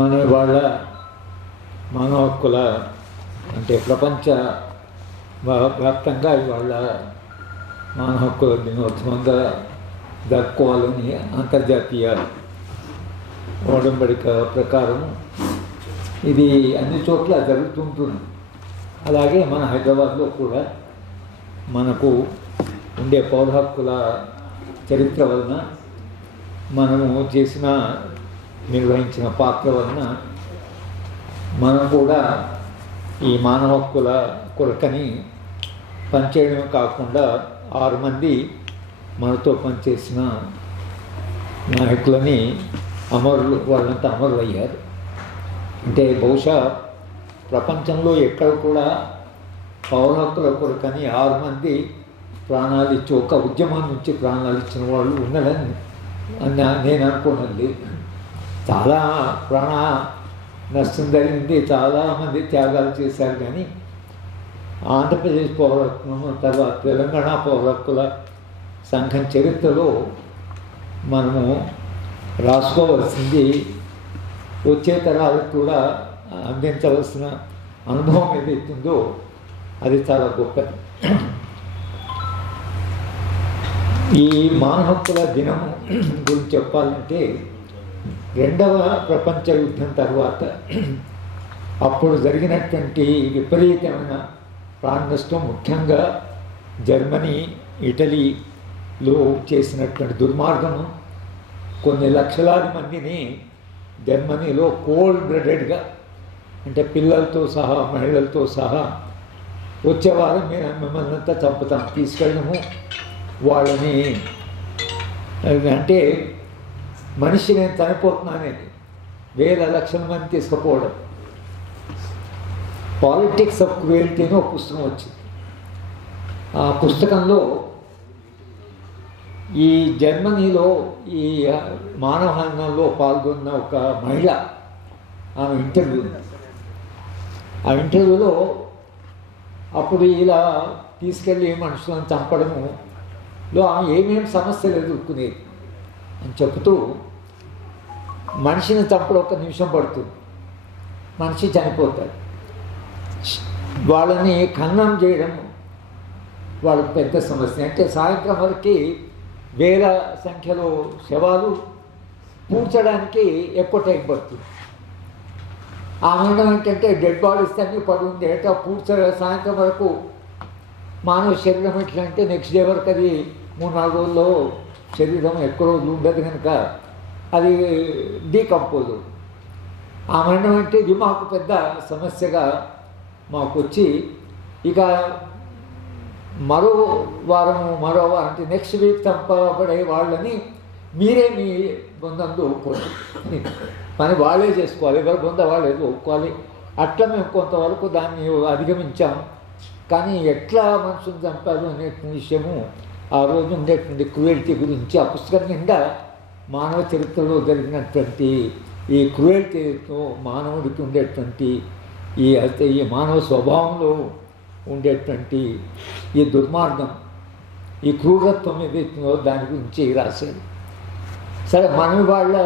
వాళ్ళ మానవ హక్కుల అంటే ప్రపంచ వ్యాప్తంగా ఇవాళ మానవ హక్కుల దినోత్సవంగా జరుపుకోవాలని అంతర్జాతీయ ఒడంబడిక ప్రకారం ఇది అన్ని చోట్ల జరుగుతుంటుంది. అలాగే మన హైదరాబాద్లో కూడా మనకు ఉండే పౌర హక్కుల చరిత్ర వలన మనము నిర్వహించిన పాత్ర వలన మనం కూడా ఈ మానవ హక్కుల కొరకని పనిచేయడమే కాకుండా 6 మంది మనతో పనిచేసిన నాయకులని వాళ్ళంతా అమరులు అయ్యారు. అంటే బహుశా ప్రపంచంలో ఎక్కడ కూడా పౌర హక్కుల కొరకని 6 మంది ప్రాణాలు ఇచ్చి ఒక ఉద్యమం నుంచి ప్రాణాలు ఇచ్చిన వాళ్ళు ఉన్నారని నేను అనుకోనండి. చాలా ప్రాణ నష్టం జరిగింది, చాలామంది త్యాగాలు చేశారు. కానీ ఆంధ్రప్రదేశ్ పౌర హక్కుల తర్వాత తెలంగాణ పౌర హక్కుల సంఘం చరిత్రలో మనము రాసుకోవాల్సింది, వచ్చే తరాలకు కూడా అందించవలసిన అనుభవం ఏదైతుందో అది చాలా గొప్పది. ఈ మానవ హక్కుల దినం గురించి చెప్పాలంటే 2వ ప్రపంచ యుద్ధం తర్వాత అప్పుడు జరిగినటువంటి విపరీతమైన ప్రాణ నష్టం, ముఖ్యంగా జర్మనీ ఇటలీలో చేసినటువంటి దుర్మార్గము, కొన్ని లక్షలాది మందిని జర్మనీలో కోల్డ్ బ్లడెడ్గా అంటే పిల్లలతో సహా మహిళలతో సహా వచ్చేవారు మిమ్మల్ని అంతా చంపుతాం తీసుకెళ్ళడము, వాళ్ళని అంటే మనిషి నేను చనిపోతున్నానని వేల లక్షల మంది తీసుకుపోవడం. పాలిటిక్స్ ఆఫ్ క్రూయల్టీ అని ఒక పుస్తకం వచ్చింది. ఆ పుస్తకంలో ఈ జర్మనీలో ఈ మానవహనంలో పాల్గొన్న ఒక మహిళ, ఆమె ఆ ఇంటర్వ్యూలో అప్పుడు ఇలా తీసుకెళ్ళి మనుషులను చంపడములో ఆమె ఏమేమి సమస్యలు ఎదుర్కొనేది అని చెబుతూ, మనిషిని చంపడం 1 నిమిషం పడుతుంది, మనిషి చనిపోతాడు, వాళ్ళని ఖననం చేయడం వాళ్ళకి పెద్ద సమస్య. అంటే సాయంత్రం వరకు వేల సంఖ్యలో శవాలు పూడ్చడానికి ఎక్కువ టైం పడుతుంది. ఆనందం ఏంటంటే డెడ్ బాడీస్ అన్నీ పడుంది ఏటా సాయంత్రం వరకు మానవ శరీరం ఎట్లా అంటే నెక్స్ట్ డే వరకు అది 3-4 రోజుల్లో శరీరం ఎక్కువ రోజులు ఉండదు కనుక అది డీకంపోజ్. ఆ మరణం అంటే ఇది మాకు పెద్ద సమస్యగా మాకు వచ్చి, ఇక మరో వారం అంటే నెక్స్ట్ వీక్ చంపబడే వాళ్ళని మీరే మీ బొందందు ఒప్పుకోండి, పని వాళ్ళే చేసుకోవాలి, ఎవరి బొంద వాళ్ళే ఒప్పుకోవాలి. అట్లా మేము కొంతవరకు దాన్ని అధిగమించాం. కానీ ఎట్లా మనుషులు చంపారు అనేటువంటి విషయము, ఆ రోజు ఉండేటువంటి క్రూయల్టీ గురించి ఆ పుస్తకం నిండా మానవ చరిత్రలో జరిగినటువంటి ఈ క్రూయల్టీతో మానవుడికి ఉండేటువంటి ఈ మానవ స్వభావంలో ఉండేటువంటి ఈ దుర్మార్గం, ఈ క్రూరత్వం ఏదైతుందో దాని గురించి రాశారు. సరే, మనం వాళ్ళ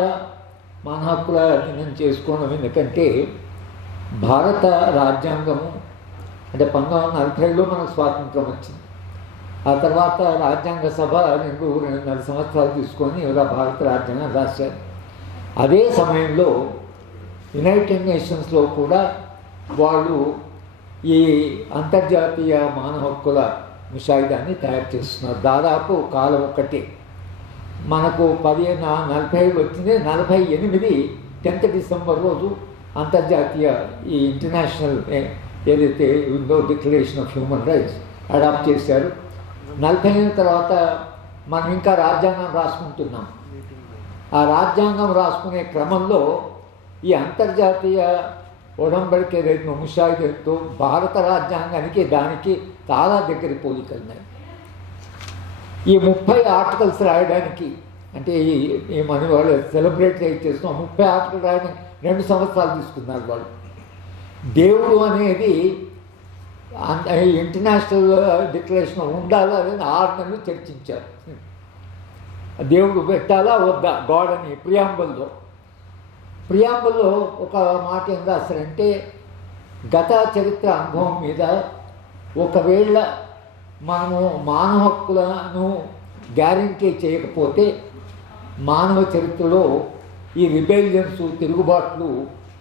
మానవ హక్కుల దినం చేసుకోవడం ఎందుకంటే భారత రాజ్యాంగము అంటే 1947లో మనకు స్వాతంత్రం వచ్చింది. ఆ తర్వాత రాజ్యాంగ సభ 2-2.5 సంవత్సరాలు తీసుకొని భారత రాజ్యాంగం రాశారు. అదే సమయంలో యునైటెడ్ నేషన్స్లో కూడా వాళ్ళు ఈ అంతర్జాతీయ మానవ హక్కుల ముసాయిదాన్ని తయారు చేస్తున్నారు. దాదాపు కాలం ఒకటి మనకు 1547 వచ్చింది, 48 10th డిసెంబర్ రోజు అంతర్జాతీయ ఈ ఇంటర్నేషనల్ ఏదైతే ఉందో declaration of human rights adopt చేశారు. 45 తర్వాత మనం ఇంకా రాజ్యాంగం రాసుకుంటున్నాం. ఆ రాజ్యాంగం రాసుకునే క్రమంలో ఈ అంతర్జాతీయ ఒడంబడిక ఏదైతే ముసాయిదాతో భారత రాజ్యాంగానికి దానికి చాలా దగ్గర పోలికలు ఉన్నాయి. ఈ 30 ఆర్టికల్స్ రాయడానికి అంటే ఈ మన వాళ్ళు సెలబ్రేట్ చేస్తున్నాం, 30 ఆర్టికల్ రాయడానికి 2 సంవత్సరాలు తీసుకున్నారు వాళ్ళు. దేవుడు అనేది ఇంటర్నేషనల్ డిక్లరేషన్ ఉండాలా అని 6 నెలలు చర్చించారు. దేవుడు పెట్టాలా వద్దా గాడ్ అని ప్రియాంబుల్లో ప్రియాంబుల్లో ఒక మాట ఏం రాస్తారంటే, గత చరిత్ర అనుభవం మీద ఒకవేళ మనము మానవ హక్కులను గ్యారంటీ చేయకపోతే మానవ చరిత్రలో ఈ రిబెలియన్స్, తిరుగుబాట్లు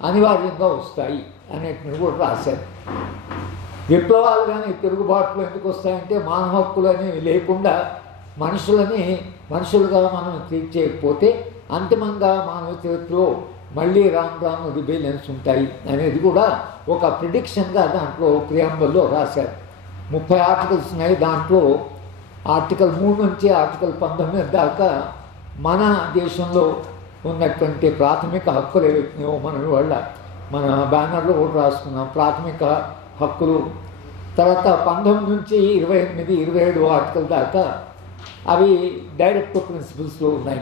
అనివార్యంగా వస్తాయి అనేటిని కూడా రాశారు. విప్లవాలు కానీ తిరుగుబాట్లు ఎందుకు వస్తాయంటే మానవ హక్కులు అనేవి లేకుండా మనుషులుగా మనం ట్రీట్ చేయకపోతే అంతిమంగా మానవ చరిత్రలో మళ్ళీ రాను రిబెలియన్స్ ఉంటాయి అనేది కూడా ఒక ప్రిడిక్షన్గా దాంట్లో ప్రియాంబుల్లో రాశారు. 30 ఆర్టికల్స్ ఉన్నాయి. దాంట్లో ఆర్టికల్ 3 నుంచి ఆర్టికల్ 19 దాకా మన దేశంలో ఉన్నటువంటి ప్రాథమిక హక్కులు ఏవైతున్నాయో మన బ్యానర్లో కూడా రాసుకున్నాం. ప్రాథమిక హక్కులు తర్వాత 19 నుంచి 28, 27 ఆర్టికల్ దాకా అవి డైరెక్ట్ ప్రిన్సిపల్స్లో ఉన్నాయి.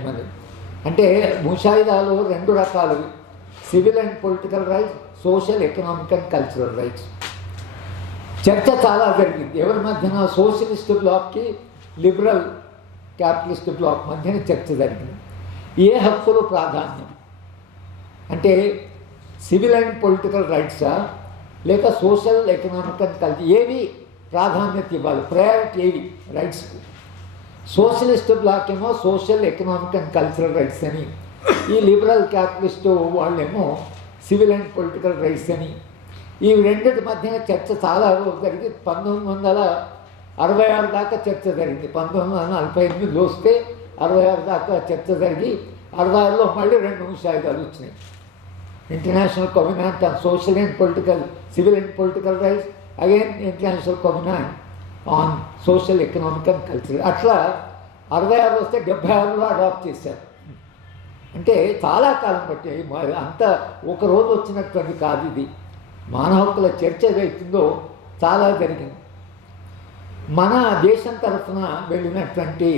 అంటే ముషాయిదాలో 2 రకాలు, civil and political rights, social, economic and cultural rights. చర్చ చాలా జరిగింది ఎవరి మధ్యన, సోషలిస్ట్ బ్లాక్కి లిబరల్ క్యాపిటలిస్ట్ బ్లాక్ మధ్యన చర్చ జరిగింది. ఏ హక్కులు ప్రాధాన్యం అంటే సివిల్ అండ్ పొలిటికల్ రైట్సా లేక సోషల్, ఎకనామిక్ అండ్ కల్చర్, ఏవి ప్రాధాన్యత ఇవ్వాలి, ప్రయారిటీ ఏవి రైట్స్కు? సోషలిస్ట్ బ్లాక్ ఏమో social, economic and cultural rights అని, ఈ లిబరల్ క్యాపిటలిస్టు వాళ్ళేమో సివిల్ అండ్ పొలిటికల్ రైట్స్ అని. ఈ రెండింటి మధ్యన చర్చ చాలా జరిగి 1966 దాకా చర్చ జరిగింది. 1948 వస్తే 66 దాకా చర్చ జరిగి 66లో మళ్ళీ 2 ముషాయిదాలు వచ్చినాయి. International covenant on social and political, civil and political rights, again international covenant on social, economic and cultural. అట్లా 66 వస్తే 76లో అడాప్ట్ చేశారు. అంటే చాలా కాలం బట్టి అంత ఒకరోజు వచ్చినటువంటి కాదు ఇది. మానవ హక్కుల చర్చ ఏదైతుందో చాలా జరిగింది. మన దేశం తరఫున వెళ్ళినటువంటి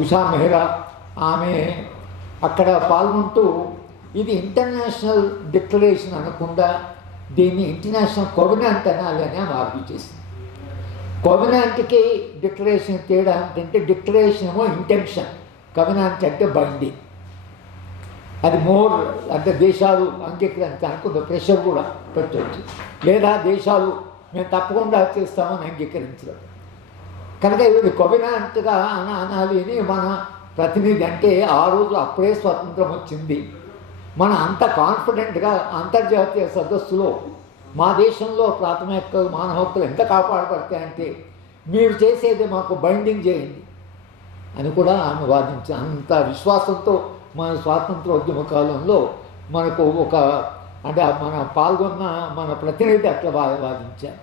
ఉషా మెహ్రా ఆమె అక్కడ పాల్గొంటూ ఇది ఇంటర్నేషనల్ డిక్లరేషన్ అనకుండా దీన్ని ఇంటర్నేషనల్ కోవెనాంట్ అనాలి అని ఆమె ఆర్గ్యూ చేసింది. కోవెనాంట్కి డిక్లరేషన్ తేడా ఏంటంటే డిక్లరేషన్ ఏమో ఇంటెన్షన్, కోవెనాంట్ అంటే బైండింగ్. అది మోర్ అంటే దేశాలు అంగీకరించడానికి కొంత ప్రెషర్ కూడా పెట్టవచ్చు, లేదా దేశాలు మేము తప్పకుండా చేస్తామని అంగీకరించడం. కనుక ఇది కోవెనాంట్గా అనాలి అని మన ప్రతినిధి అంటే ఆ రోజు అప్పుడే స్వతంత్రం వచ్చింది. మనం అంత కాన్ఫిడెంట్గా అంతర్జాతీయ సదస్సులో మా దేశంలో ప్రాథమిక మానవ హక్కులు ఎంత కాపాడబడతాయంటే మీరు చేసేది మాకు బైండింగ్ చేయండి అని కూడా ఆమె వాదించారు. అంత విశ్వాసంతో మన స్వాతంత్రోద్యమ కాలంలో మనకు అంటే మన పాల్గొన్న మన ప్రతినిధి అట్లా వాదించారు.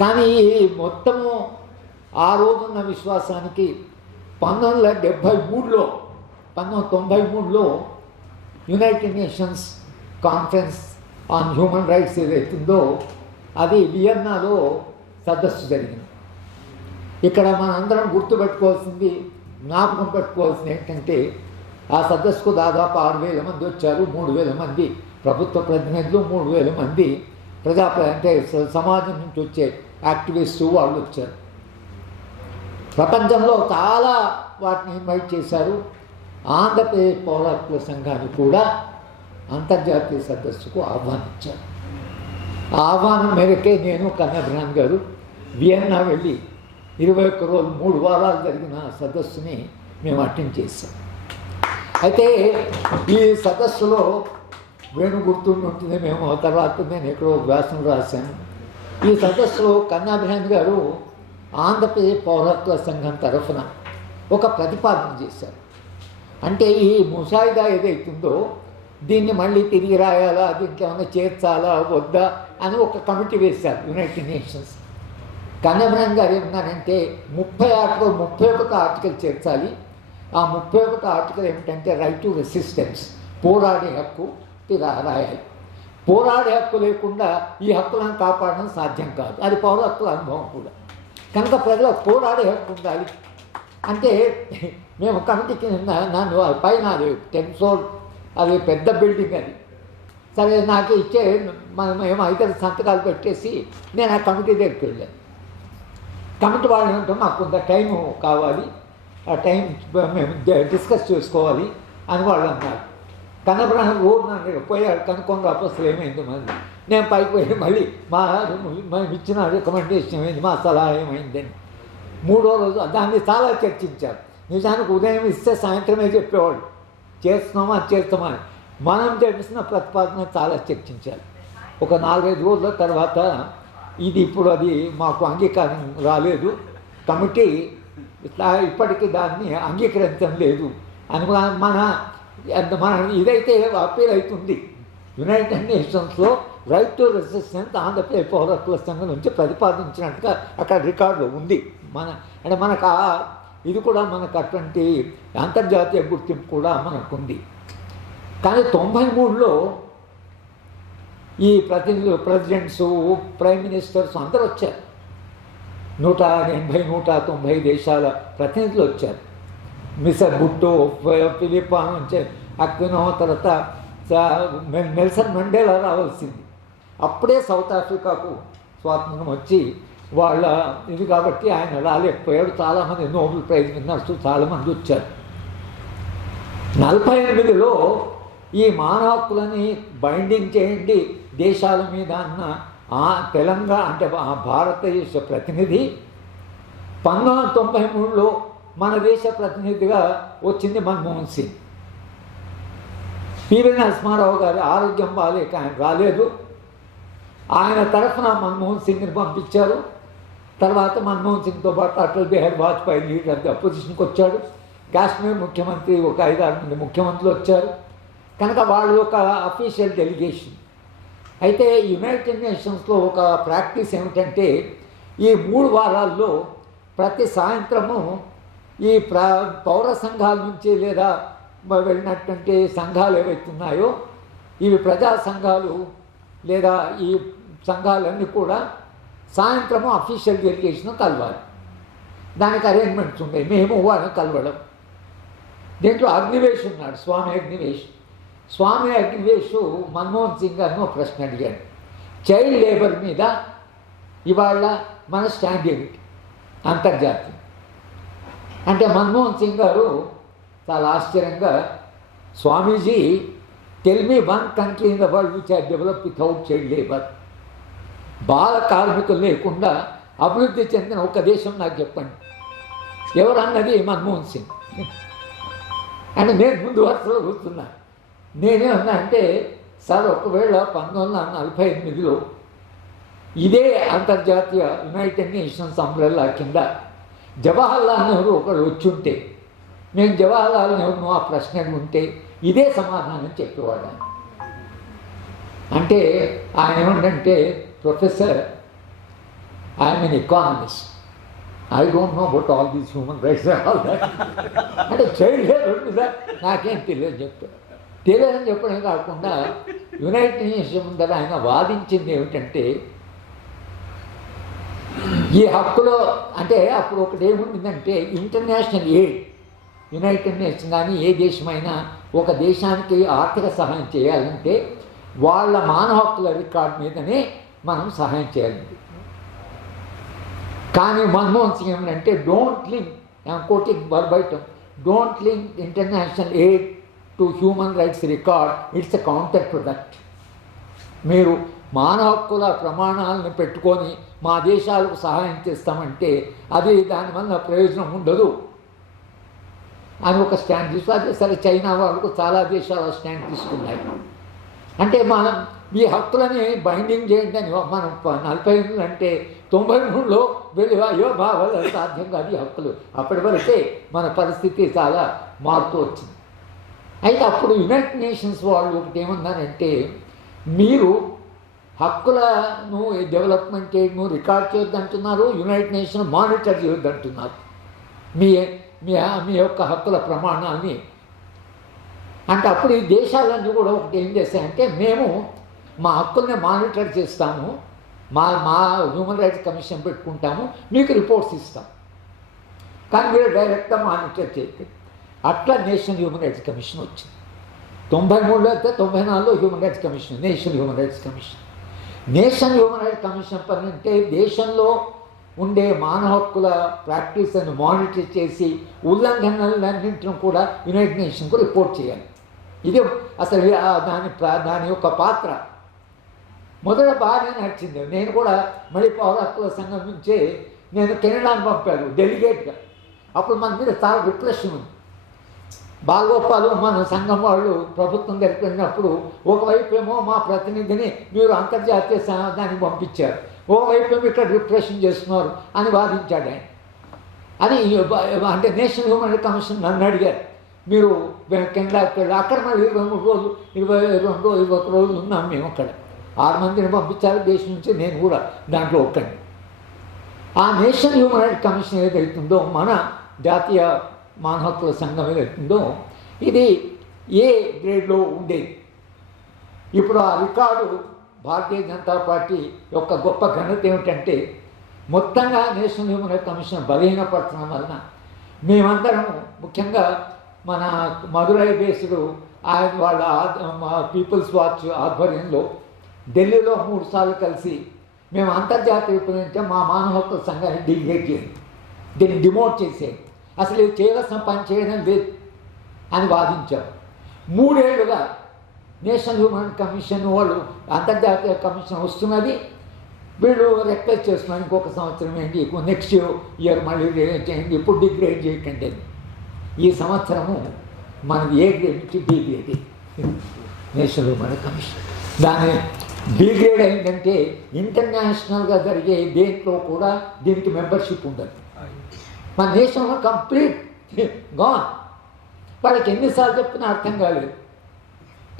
కానీ మొత్తము ఆ రోజున్న విశ్వాసానికి 1993లో United Nations conference on human rights ఏదైతుందో అది వియన్నాలో సదస్సు జరిగింది. ఇక్కడ మనందరం గుర్తుపెట్టుకోవాల్సింది, జ్ఞాపకం పెట్టుకోవాల్సింది ఏంటంటే ఆ సదస్సుకు దాదాపు 6,000 మంది వచ్చారు. 3,000 మంది ప్రభుత్వ ప్రతినిధులు, 3,000 మంది అంటే సమాజం నుంచి వచ్చే యాక్టివిస్టు వాళ్ళు వచ్చారు. ప్రపంచంలో చాలా వాటిని ఇన్వైట్ చేశారు. ఆంధ్రప్రదేశ్ పౌర హక్కుల సంఘాన్ని కూడా అంతర్జాతీయ సదస్సుకు ఆహ్వానించారు. ఆ ఆహ్వానం మేరకే నేను, కన్నబ్రహ్మన్ గారు వియన్నా వెళ్ళి 21 రోజులు 3 వారాలు జరిగిన సదస్సుని మేము అటెండ్ చేశాం. అయితే ఈ సదస్సులో వేణు గుర్తుంటుంది, మేము తర్వాత నేను ఎక్కడో వ్యాసం రాశాను. ఈ సదస్సులో కన్నబ్రహ్మన్ గారు ఆంధ్రప్రదేశ్ పౌర హక్కుల సంఘం తరఫున ఒక ప్రతిపాదన చేశారు. అంటే ఈ ముసాయిదా ఏదైతుందో దీన్ని మళ్ళీ తిరిగి రాయాలా, దీంట్లో ఏమైనా చేర్చాలా వద్దా అని ఒక కమిటీ వేశారు యునైటెడ్ నేషన్స్. కన్నబ్రహ్మన్ గారు ఏమన్నారంటే 31 ఆర్టికల్ చేర్చాలి. ఆ 31 ఆర్టికల్ ఏమిటంటే రైట్ టు రెసిస్టెన్స్, పోరాడే హక్కు రాయాలి. పోరాడే హక్కు లేకుండా ఈ హక్కులను కాపాడడం సాధ్యం కాదు. అది పౌర హక్కుల అనుభవం కూడా. కనుక ప్రజలకు పోరాడే హక్కు ఉండాలి. అంటే మేము కమిటీకి నన్ను పైన 10 floor అది పెద్ద బిల్డింగ్ అది. సరే నాకు ఇచ్చే మేము 5 సంతకాలు పెట్టేసి నేను ఆ కమిటీ దగ్గరికి వెళ్ళాను. కమిటీ వాళ్ళంటే మాకు కొంత టైము కావాలి, ఆ టైం మేము డిస్కస్ చేసుకోవాలి అని వాళ్ళు అన్నారు. కనపడానికి ఊరు నన్ను పోయాడు కనుక్కొని అసలు ఏమైంది మళ్ళీ నేను పైకి పోయి మళ్ళీ మేము ఇచ్చిన రికమెండేషన్ ఏమైంది మా సలహా ఏమైందని 3వ రోజు దాన్ని చాలా చర్చించారు. నిజానికి ఉదయం ఇస్తే సాయంత్రమే చెప్పేవాడు చేస్తున్నామా చేస్తామా అని. మనం చేసిన ప్రతిపాదన చాలా చర్చించాలి. ఒక 4-5 రోజుల తర్వాత ఇది ఇప్పుడు అది మాకు అంగీకారం రాలేదు, కమిటీ ఇప్పటికీ దాన్ని అంగీకరించడం లేదు అని మన ఇదైతే అప్పీల్ అవుతుంది. యునైటెడ్ నేషన్స్లో రైట్ టు రెసిస్టెన్స్ ఆంధ్రప్రదేశ్ పౌర హక్కుల సంఘం నుంచి ప్రతిపాదించినట్టుగా అక్కడ రికార్డు ఉంది. అంటే మనకు ఇది కూడా మనకు అటువంటి అంతర్జాతీయ గుర్తింపు కూడా మనకుంది. కానీ 93లో ఈ ప్రతినిధులు ప్రెసిడెంట్స్ ప్రైమ్ మినిస్టర్స్ అందరూ వచ్చారు. 180-190 దేశాల ప్రతినిధులు వచ్చారు. మిస్టర్ బుట్టో, ఫిలిప్పా నుంచి అక్వినో, తర్వాత నెల్సన్ మండేలా రావాల్సింది. అప్పుడే సౌత్ ఆఫ్రికాకు స్వాతంత్రం వచ్చి వాళ్ళ ఇది కాబట్టి ఆయన రాలేకపోయాడు. చాలామంది నోబెల్ ప్రైజ్ విన్నర్స్ చాలామంది వచ్చారు. 48లో ఈ మానవ హక్కులని బైండింగ్ చేయండి దేశాల మీద అన్న తెలంగాణ అంటే భారతదేశ ప్రతినిధి 1993లో మన దేశ ప్రతినిధిగా వచ్చింది మన్మోహన్ సింగ్. పివి నరసింహారావు గారి ఆరోగ్యం బాగాలేక ఆయన రాలేదు. ఆయన తరఫున మన్మోహన్ సింగ్ని పంపించారు. తర్వాత మన్మోహన్ సింగ్తో పాటు అటల్ బిహారీ వాజ్పేయి లీడర్ అపోజిషన్కి వచ్చాడు. కాశ్మీర్ ముఖ్యమంత్రి ఒక 5-6 మంది ముఖ్యమంత్రులు వచ్చారు. కనుక వాళ్ళు ఒక అఫీషియల్ డెలిగేషన్. అయితే యునైటెడ్ నేషన్స్లో ఒక ప్రాక్టీస్ ఏమిటంటే ఈ 3 వారాల్లో ప్రతి సాయంత్రము ఈ పౌర సంఘాల నుంచి లేదా వెళ్ళినటువంటి సంఘాలు ఏవైతున్నాయో ఇవి ప్రజా సంఘాలు లేదా ఈ సంఘాలన్నీ కూడా సాయంత్రము అఫీషియల్ డెలిగేషన్ కలవాలి. దానికి అరేంజ్మెంట్స్ ఉన్నాయి. మేము వాళ్ళని కలవడం. దీంట్లో అగ్నివేష్ ఉన్నాడు, స్వామి అగ్నివేష్. స్వామి అగ్నివేష్ మన్మోహన్ సింగ్ గారిని ఒక ప్రశ్న అడిగాడు. చైల్డ్ లేబర్ మీద ఇవాళ మన స్టాండ్ ఏమిటి అంతర్జాతీయం అంటే మన్మోహన్ సింగ్ గారు చాలా ఆశ్చర్యంగా, Swamiji tell me one country in the world which has develop without child labour. బాల కార్మికులు లేకుండా అభివృద్ధి చెందిన ఒక దేశం నాకు చెప్పండి. ఎవరన్నది మన్మోహన్ సింగ్. అంటే నేను ముందు వరుసలో కూర్చున్నా. నేనేమన్నా అంటే సార్ ఒకవేళ 1948లో ఇదే అంతర్జాతీయ యునైటెడ్ నేషన్స్ అంబ్రెల్లా కింద జవహర్లాల్ నెహ్రూ ఒకడు వచ్చుంటే, నేను జవహర్లాల్ నెహ్రూ ఆ ప్రశ్న ఉంటే ఇదే సమాధానం చెప్పేవాడు. అంటే ఆయన ఏమంటే, professor I'm N economist, I don't know about all these human rights all that. అంటే చైల్డ్ లేబర్ సార్ నాకేం తెలియదు చెప్తాను. తెలియదని చెప్పడం కాకుండా యునైటెడ్ నేషన్ ముందర ఆయన వాదించింది ఏమిటంటే ఈ హక్కులో అంటే అప్పుడు ఒకటి ఏముంటుందంటే ఇంటర్నేషనల్ ఎయిడ్, యునైటెడ్ నేషన్ కానీ ఏ దేశమైనా ఒక దేశానికి ఆర్థిక సహాయం చేయాలంటే వాళ్ళ మానవ హక్కుల రికార్డు మీదనే మనం సహాయం చేయాలి. కానీ మన్మోహన్ సింగ్ ఏమంటే don't link, I'm quoting verbatim, don't link international aid to human rights record, it's a counter product. మీరు మానవ హక్కుల ప్రమాణాలను పెట్టుకొని మా దేశాలకు సహాయం చేస్తామంటే అది దానివల్ల ప్రయోజనం ఉండదు అని ఒక స్టాండ్ తీసుకు. అదే సరే చైనా వాళ్ళకు చాలా దేశాలు స్టాండ్ తీసుకున్నాయి. అంటే మనం ఈ హక్కులని బైండింగ్ చేయండి అని మనం 48 అంటే 93లో వెళ్ళి అయ్యో బాగా సాధ్యం కాదు ఈ హక్కులు. అప్పటి వరకే మన పరిస్థితి చాలా మార్పు వచ్చింది. అయితే అప్పుడు యునైటెడ్ నేషన్స్ వాళ్ళు ఒకటి ఏమన్నారంటే, మీరు హక్కులను డెవలప్మెంట్ ఎయిడ్ను రికార్డ్ చేయొద్దంటున్నారు, యునైటెడ్ నేషన్ మానిటర్ చేయొద్దంటున్నారు మీ మీ మీ యొక్క హక్కుల ప్రమాణాన్ని. అంటే అప్పుడు ఈ దేశాలన్నీ కూడా ఒకటి ఏం చేస్తాయంటే, మేము మా హక్కుల్ని మానిటర్ చేస్తాము, మా హ్యూమన్ రైట్స్ కమిషన్ పెట్టుకుంటాము, మీకు రిపోర్ట్స్ ఇస్తాం, కానీ మీరు డైరెక్ట్గా మానిటర్ చేయకండి. అట్లా నేషనల్ హ్యూమన్ రైట్స్ కమిషన్ వచ్చింది. 93లో అయితే 94లో human rights commission, national human rights commission. National human rights commission పని అంటే దేశంలో ఉండే మానవ హక్కుల ప్రాక్టీస్ అని మానిటర్ చేసి ఉల్లంఘనలన్నింటిని కూడా యునైటెడ్ నేషన్కు రిపోర్ట్ చేయాలి. ఇది అసలు దాని యొక్క పాత్ర మొదట బాగానే నడిచింది. నేను కూడా మళ్ళీ పౌర హక్కుల సంఘం నుంచే నేను కెనడాను పంపాను డెలిగేట్గా. అప్పుడు మన మీద చాలా రిప్రెషన్ ఉంది. బాగోపాలు మన సంఘం వాళ్ళు ప్రభుత్వం దగ్గరికి వెళ్ళినప్పుడు ఒకవైపు ఏమో మా ప్రతినిధిని మీరు అంతర్జాతీయ దానికి పంపించారు, ఒకవైపు ఏమో ఇక్కడ రిప్రెషన్ చేస్తున్నారు అని వాదించాడు ఆయన. అది అంటే నేషనల్ హ్యూమన్ రైట్స్ కమిషన్ నన్ను అడిగారు, మీరు కెనడాకి వెళ్ళి అక్కడ మరి 23 రోజులు 21 రోజులు ఉన్నాం మేము. అక్కడ 6 మందిని పంపించారు దేశం నుంచి, నేను కూడా దాంట్లో ఒక్కడిని. ఆ నేషనల్ హ్యూమన్ రైట్స్ కమిషన్ ఏదైతుందో మన జాతీయ మానవ హక్కుల సంఘం ఏదైతుందో ఇది ఏ గ్రేడ్లో ఉండేది. ఇప్పుడు ఆ రికార్డు భారతీయ జనతా పార్టీ యొక్క గొప్ప ఘనత ఏమిటంటే మొత్తంగా నేషనల్ హ్యూమన్ రైట్స్ కమిషన్ బలహీనపరచడం వలన మేమందరం ముఖ్యంగా మన మదురై బేస్డ్ ఆయన వాళ్ళ పీపుల్స్ వాచ్ ఆధ్వర్యంలో ఢిల్లీలో 3 సార్లు కలిసి మేము అంతర్జాతీయ విపరీతం మా మానవ హక్కుల సంఘాన్ని డిగ్రేడ్ చేయండి, దీన్ని డిమోట్ చేసేది, అసలు ఇది చేయవలసిన పని చేయడం లేదు అని వాదించారు. 3 ఏళ్ళుగా నేషనల్ హ్యూమన్ కమిషన్ వాళ్ళు అంతర్జాతీయ కమిషన్ వస్తున్నది, వీళ్ళు రిక్వెస్ట్ చేస్తున్నారు ఇంకొక సంవత్సరం ఏంటి, నెక్స్ట్ ఇయర్ మళ్ళీ చేయండి, ఇప్పుడు డిగ్రేడ్ చేయకండి. ఈ సంవత్సరము మనది ఏ గ్రేడ్ నుంచి B grade national human commission. దాని బి గ్రేడ్ ఏంటంటే ఇంటర్నేషనల్గా జరిగే దేంట్లో కూడా దీనికి మెంబర్షిప్ ఉండదు. మన దేశంలో కంప్లీట్ గాన్. వాళ్ళకి ఎన్నిసార్లు చెప్పినా అర్థం కాలేదు.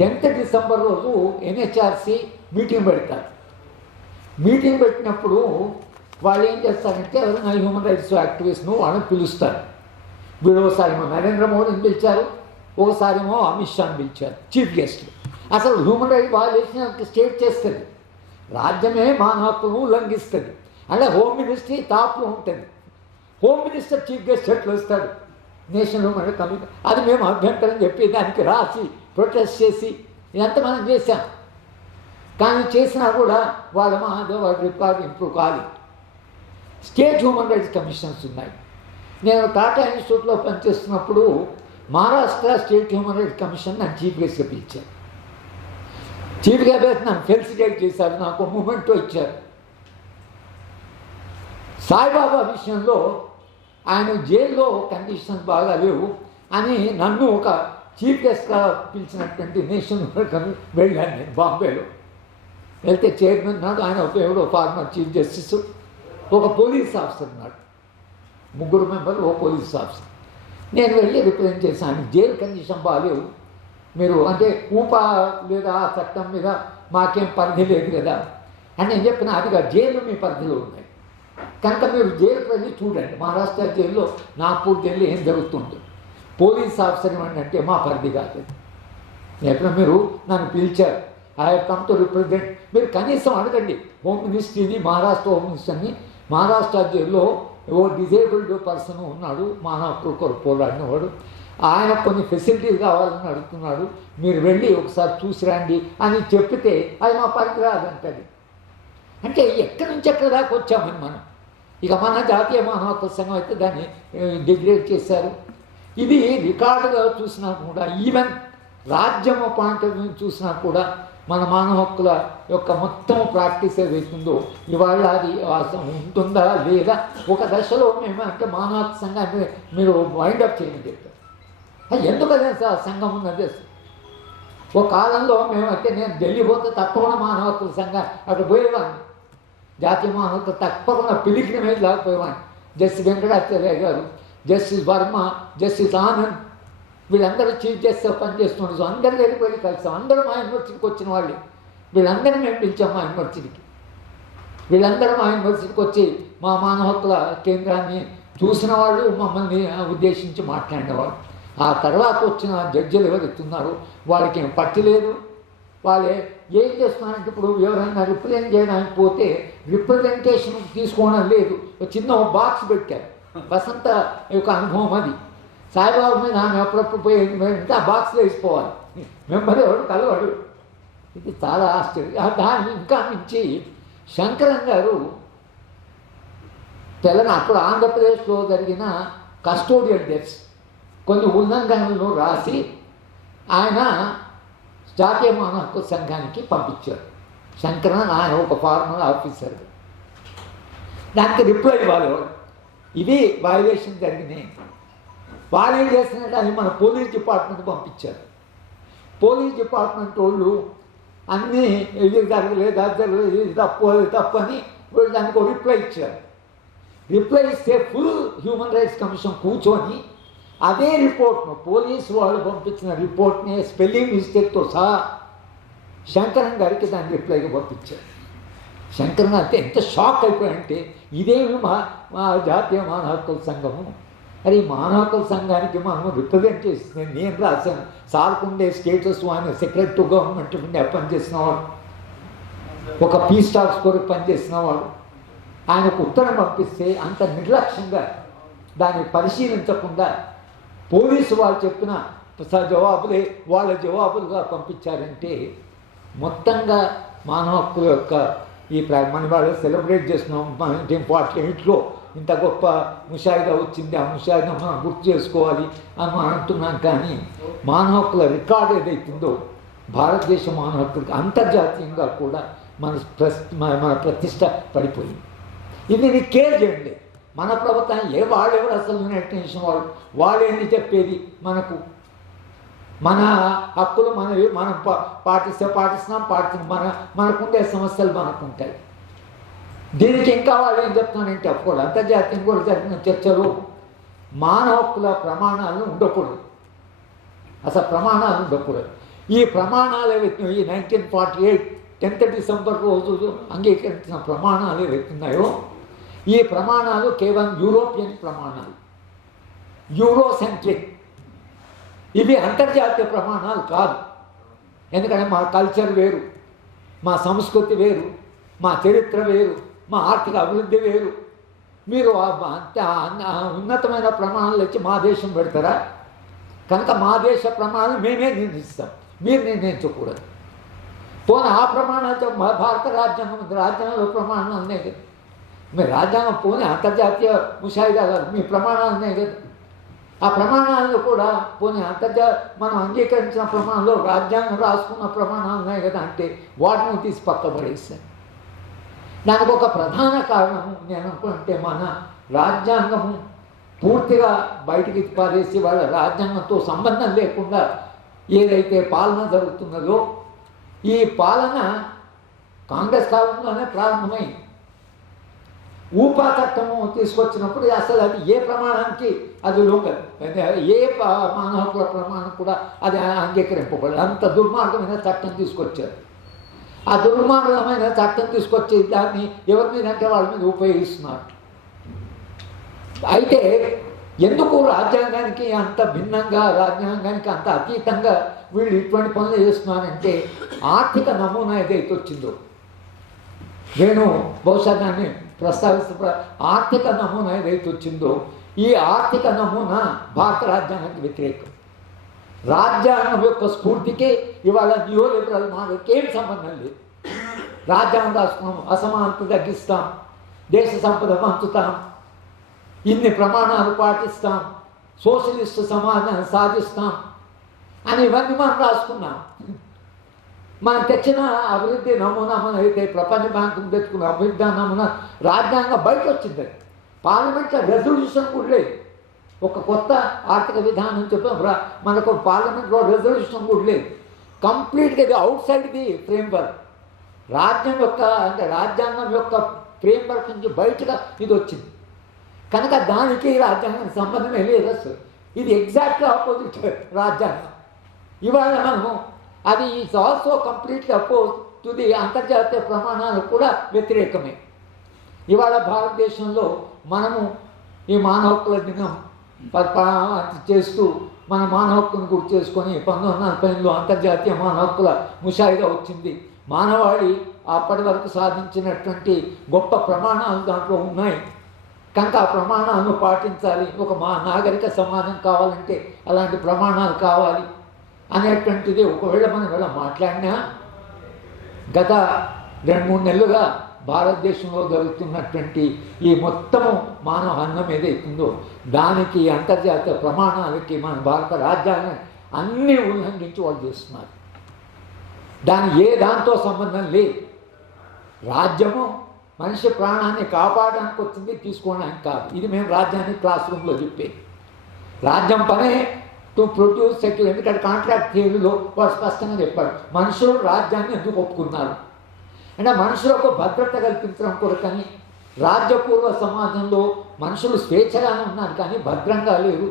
10th డిసెంబర్ రోజు ఎన్హెచ్ఆర్సి మీటింగ్ పెడతారు. మీటింగ్ పెట్టినప్పుడు వాళ్ళు ఏం చేస్తారంటే ఎవరైనా హ్యూమన్ రైట్స్ యాక్టివిస్ట్ను వాళ్ళని పిలుస్తారు. వీళ్ళు ఒకసారేమో నరేంద్ర మోడీని పిలిచారు, ఒకసారేమో అమిత్ షాని పిలిచారు చీఫ్ గెస్ట్లు. అసలు హ్యూమన్ రైట్స్ వాల్యుయేషన్ స్టేట్ చేస్తుంది, రాజ్యమే మానవ హక్కులను ఉల్లంఘిస్తుంది, అంటే హోమ్ మినిస్ట్రీ టాప్లో ఉంటుంది. హోమ్ మినిస్టర్ చీఫ్ గెస్ట్ ఎట్లు వస్తాడు నేషనల్ హ్యూమన్ రైట్స్ కమిషన్? అది మేము అభ్యంతరం చెప్పి దానికి రాసి ప్రొటెస్ట్ చేసి ఇదంతా మనం చేశాం. కానీ చేసినా కూడా వాళ్ళ రికార్డు ఇంప్రూవ్ కాలేదు. స్టేట్ హ్యూమన్ రైట్స్ కమిషన్స్ ఉన్నాయి. నేను టాటా ఇన్స్టిట్యూట్లో పనిచేస్తున్నప్పుడు Maharashtra state human rights commission నన్ను చీఫ్ గెస్ట్గా పిలిచారు. చీఫ్గా వేసి నన్ను ఫెలిసిటేట్ చేశారు, నాకు మూమెంటో ఇచ్చారు. సాయిబాబా విషయంలో ఆయన జైల్లో కండిషన్స్ బాగా లేవు అని నన్ను ఒక చీఫ్ గెస్ట్గా పిలిచినటువంటి నేషనల్ వెళ్ళాను నేను బాంబేలో. వెళ్తే చైర్మన్ నాడు, ఆయన ఎవడో ఫార్మర్ చీఫ్ జస్టిస్, ఒక పోలీస్ ఆఫీసర్ ఉన్నాడు, 3 మెంబర్లు, ఒక పోలీస్ ఆఫీసర్. నేను వెళ్ళి రిప్రజెంట్ చేశాను, జైలు కండిషన్ బాగాలేవు, మీరు అంటే ఊపా లేదా ఆ చట్టం మీద మాకేం పరిధి లేదు కదా అని నేను చెప్పిన. అదిగా జైలు మీ పరిధిలో ఉన్నాయి కనుక మీరు జైలుకి వెళ్ళి చూడండి, మహారాష్ట్ర జైల్లో నాగ్పూర్ జైల్లో ఏం జరుగుతుంది, పోలీస్ ఆఫీసర్ ఏమంటే మా పరిధి కాదు. ఎక్కడ మీరు నన్ను పిలిచారు, I have come to represent, మీరు కనీసం అడగండి హోమ్ మినిస్ట్రీని, మహారాష్ట్ర హోమ్ మినిస్టర్ని. మహారాష్ట్ర జైల్లో ఓ డిజేబుల్డ్ పర్సన్ ఉన్నాడు, మానవ హక్కుల కొరకు పోరాడినవాడు, ఆయన కొన్ని ఫెసిలిటీస్ కావాలని అడుగుతున్నాడు, మీరు వెళ్ళి ఒకసారి చూసి రండి అని చెప్పితే అది మా పరిధి రాదంటది. అంటే ఎక్కడి నుంచి ఎక్కడ దాకా వచ్చామని మనం. ఇక మన జాతీయ మానవ హక్కుల సంఘం అయితే దాన్ని డిగ్రేడ్ చేశారు. ఇది రికార్డుగా చూసినా కూడా, ఈవెన్ రాజ్యం పాయింట్ ఆఫ్ వ్యూ చూసినా కూడా మన మానవ హక్కుల యొక్క మొత్తం ప్రాక్టీస్ ఏదైతుందో ఇవాళ అది ఉంటుందా లేదా. ఒక దశలో మేము అంటే మానవ హక్కు సంఘాన్ని మీరు వైండప్ చేయమని చెప్పారు. ఎందుకదే సార్ సంఘం ఉన్నది. ఒక కాలంలో మేమైతే నేను ఢిల్లీ పోతే తప్పకుండా మానవ హక్కుల సంఘం అక్కడ పోయేవాడిని, జాతీయ మానవ హక్కులు తప్పకుండా పిలిగ్రిమేజ్ లేకపోయేవాడిని. జస్టిస్ వెంకటాచార్య గారు, జస్టిస్ వర్మ, జస్టిస్ ఆనంద్ వీళ్ళందరూ చీఫ్ జస్టిస్ పనిచేస్తున్నారు. సో అందరి దగ్గరికి వెళ్ళి కలిసాం. అందరూ మా యూనివర్సిటీకి వచ్చిన వాళ్ళు, వీళ్ళందరినీ మేము పిలిచాం మా యూనివర్సిటీకి. వీళ్ళందరూ మా యూనివర్సిటీకి వచ్చి మా మానవ హక్కుల కేంద్రాన్ని చూసిన వాళ్ళు, మమ్మల్ని ఉద్దేశించి మాట్లాడినవాళ్ళు. ఆ తర్వాత వచ్చిన జడ్జిలు ఎవరెత్తున్నారు వాళ్ళకి ఏం పట్టలేదు. వాళ్ళే ఏం చేస్తున్నారంటే ఇప్పుడు ఎవరైనా రిప్రజెంట్ చేయడానికి పోతే రిప్రజెంటేషన్ తీసుకోవడం లేదు, చిన్న బాక్స్ పెట్టారు. వసంత యొక్క అనుభవం అది. సాయిబాబు మీద ఆమె అప్పుడప్పుడు పోయి ఆ బాక్స్లో వేసిపోవాలి, మెంబర్ ఎవడు కలవాడు. ఇది చాలా ఆశ్చర్యం. దాన్ని ఇంకా మించి శంకరం గారు అప్పుడు ఆంధ్రప్రదేశ్లో జరిగిన కస్టోడియల్ డెత్స్ కొన్ని ఉల్లంఘనలను రాసి ఆయన జాతీయ మానవ హక్కుల సంఘానికి పంపించారు. శంకరన్ ఆయన ఒక ఫార్మల్ ఆఫీసర్. దానికి రిప్లై ఇవ్వాలి. ఇది వైలేషన్ జరిగినాయి. వాళ్ళు ఏం చేస్తున్నట్టు అది మన పోలీస్ డిపార్ట్మెంట్ పంపించారు. పోలీస్ డిపార్ట్మెంట్ వాళ్ళు అన్నీ ఇది జరగలేదు, అది జరగలేదు, ఇది తప్పు, అది తప్పు అని వీళ్ళు దానికి ఒక రిప్లై ఇచ్చారు. రిప్లై ఇస్తే ఫుల్ హ్యూమన్ రైట్స్ కమిషన్ కూర్చొని అదే రిపోర్ట్ను, పోలీసు వాళ్ళు పంపించిన రిపోర్ట్ని స్పెల్లింగ్ మిస్టేక్తో సహా శంకరన్ గారికి దాన్ని రిప్లైగా పంపించారు. శంకరన్ అంటే ఎంత షాక్ అయిపోయాయంటే, ఇదేమి మా జాతీయ మానవ హక్కుల సంఘము, అది మానవ హక్కుల సంఘానికి మనం రిప్రజెంట్ చేస్తుంది. నేను రాశాను, సార్కుండే స్టేటస్ ఆయన సెక్రటరీ టు గవర్నమెంట్ ఉండే పనిచేసినవాడు, ఒక పీస్ టాక్స్ కొరకు పనిచేసినవాడు. ఆయనకు ఉత్తరం పంపిస్తే అంత నిర్లక్ష్యంగా దాన్ని పరిశీలించకుండా పోలీసు వాళ్ళు చెప్పిన జవాబులే వాళ్ళ జవాబులుగా పంపించారంటే, మొత్తంగా మానవ హక్కుల యొక్క ఈ మన వాళ్ళు సెలబ్రేట్ చేస్తున్నాం 1948లో ఇంత గొప్ప ముషాయిదా వచ్చింది, ఆ ముషాయిదా మనం గుర్తు చేసుకోవాలి అని మనం అంటున్నాం. కానీ మానవ హక్కుల రికార్డు ఏదైతుందో భారతదేశ మానవ హక్కులకి అంతర్జాతీయంగా కూడా మన ప్రతిష్ట పడిపోయింది. ఇది మీరు కేర్ చేయండి. మన ప్రభుత్వం వాళ్ళెవరు అసలు యునైటెడ్ నేషన్ వాళ్ళేంటి చెప్పేది మనకు, మన హక్కులు మనం పాటిస్తున్నాం. మనకుండే సమస్యలు మనకుంటాయి. దీనికి ఇంకా వాళ్ళు ఏం చెప్తున్నానంటే, అప్పుడు అంతర్జాతీయం కూడా జరిగిన చర్చలు మానవ హక్కుల ప్రమాణాలు ఉండకూడదు, అసలు ప్రమాణాలు ఉండకూడదు. ఈ ప్రమాణాలు ఏవైతే ఈ 1948 10th డిసెంబర్ రోజు అంగీకరించిన ప్రమాణాలు ఏవైతున్నాయో, ఈ ప్రమాణాలు కేవలం యూరోపియన్ ప్రమాణాలు, యూరోసెంట్రిక్. ఇవి అంతర్జాతీయ ప్రమాణాలు కాదు. ఎందుకంటే మా కల్చర్ వేరు, మా సంస్కృతి వేరు, మా చరిత్ర వేరు, మా ఆర్థిక అభివృద్ధి వేరు. మీరు ఉన్నతమైన ప్రమాణాలు వచ్చి మా దేశం పెడతారా? కనుక మా దేశ ప్రమాణాలు మేమే నిర్ణయిస్తాం, మీరు నిర్ణయించకూడదు. పోనీ ఆ ప్రమాణాలతో భారత రాజ్యాంగంలో ప్రమాణాలు ఉన్నాయి కదా, మీ రాజ్యాంగం పోనీ అంతర్జాతీయ ముషాయిదా కాదు, మీ ప్రమాణాలు ఉన్నాయి కదా. ఆ ప్రమాణాలను కూడా పోనీ మనం అంగీకరించిన ప్రమాణంలో రాజ్యాంగం రాసుకున్న ప్రమాణాలు ఉన్నాయి కదా అంటే వాటిని తీసి పక్కబడేస్తాను. దానికి ఒక ప్రధాన కారణము నేను అనుకుంటే, మన రాజ్యాంగము పూర్తిగా బయటికి పారేసి వాళ్ళ రాజ్యాంగంతో సంబంధం లేకుండా ఏదైతే పాలన జరుగుతున్నదో, ఈ పాలన కాంగ్రెస్ కాలంలోనే ప్రారంభమైంది. ఊపా చట్టము తీసుకొచ్చినప్పుడు అసలు అది ఏ ప్రమాణానికి అది లొంగదు, ఏ మానవ హక్కుల ప్రమాణం కూడా అది అంగీకరింపబడదు. అంత దుర్మార్గమైన చట్టం తీసుకొచ్చారు. ఆ దుర్మార్గమైన చట్టం తీసుకొచ్చి దాన్ని ఎవరి మీద అంటే వాళ్ళ మీద ఉపయోగిస్తున్నారు. అయితే ఎందుకు రాజ్యాంగానికి అంత భిన్నంగా, రాజ్యాంగానికి అంత అతీతంగా వీళ్ళు ఇటువంటి పనులు చేస్తున్నారంటే, ఆర్థిక నమూనా ఏదైతే వచ్చిందో, నేను బహుశా దాన్ని ప్రస్తావిస్తే, ఆర్థిక నమూనా ఏదైతే వచ్చిందో ఈ ఆర్థిక నమూనా భారత రాజ్యాంగానికి వ్యతిరేకం. రాజ్యాంగం యొక్క స్ఫూర్తికి ఇవాళ న్యూ లిబరల్ మోడల్కి ఏం సంబంధం లేదు. రాజ్యాంగం రాసుకున్నాం, అసమానత తగ్గిస్తాం, దేశ సంపద పంచుతాం, ఇన్ని ప్రమాణాలు పాటిస్తాం, సోషలిస్టు సమాజాన్ని సాధిస్తాం అని ఇవన్నీ మనం రాసుకున్నాం. మనం తెచ్చిన అభివృద్ధి నమూనా, మనం అయితే ప్రపంచ బ్యాంకు తెచ్చుకున్న అభివృద్ధి నమూనా రాజ్యాంగం బయట వచ్చింది. పార్లమెంట్లో రెజల్యూషన్ కూడా లేదు. ఒక కొత్త ఆర్థిక విధానం చెప్పి మనకు పార్లమెంట్లో రెజల్యూషన్ కూడా లేదు. కంప్లీట్గా ఇది అవుట్ సైడ్ ది ఫ్రేమ్వర్క్, రాజ్యాంగం యొక్క ఫ్రేమ్వర్క్ నుంచి బయటగా ఇది వచ్చింది. కనుక దానికి రాజ్యాంగానికి సంబంధమే లేదు అసలు. ఇది ఎగ్జాక్ట్గా ఆపోజిట్ రాజ్యాంగం. ఇవాళ మనము అది is also completely oppose to the అంతర్జాతీయ ప్రమాణాలు కూడా వ్యతిరేకమే. ఇవాళ భారతదేశంలో మనము ఈ మానవ హక్కుల దినం చేస్తూ మన మానవ హక్కును గుర్తు చేసుకొని 1948లో అంతర్జాతీయ మానవ హక్కుల ముషాయిదా వచ్చింది. మానవాళి అప్పటి వరకు సాధించినటువంటి గొప్ప ప్రమాణాలు దాంట్లో ఉన్నాయి. కనుక ఆ ప్రమాణాలను పాటించాలి. ఒక నాగరిక సమాజం కావాలంటే అలాంటి ప్రమాణాలు కావాలి అనేటువంటిది ఒకవేళ మనం ఇలా మాట్లాడినా, గత 2-3 నెలలుగా భారతదేశంలో జరుగుతున్నటువంటి ఈ మొత్తము మానవ హన్నం ఏదైతుందో దానికి అంతర్జాతీయ ప్రమాణాలకి మన భారత రాజ్యాంగం అన్నీ ఉల్లంఘించి వాళ్ళు చేస్తున్నారు. దాని ఏ దాంతో సంబంధం లేదు. రాజ్యము మనిషి ప్రాణాన్ని కాపాడడానికి వచ్చింది, తీసుకోవడానికి కాదు. ఇది మేము రాజ్యాన్ని క్లాస్ రూమ్లో చెప్పేది. రాజ్యం పనే టు ప్రొడ్యూస్ సెక్యూర్. ఎందుకంటే కాంట్రాక్ట్ థియరీలో వాడు స్పష్టంగా చెప్పాడు, మనుషులు రాజ్యాన్ని ఎందుకు ఒప్పుకున్నారు అంటే మనుషులకు భద్రత కల్పించడం కొరకని. రాజ్యపూర్వ సమాజంలో మనుషులు స్వేచ్ఛగానే ఉన్నారు కానీ భద్రంగా లేరు.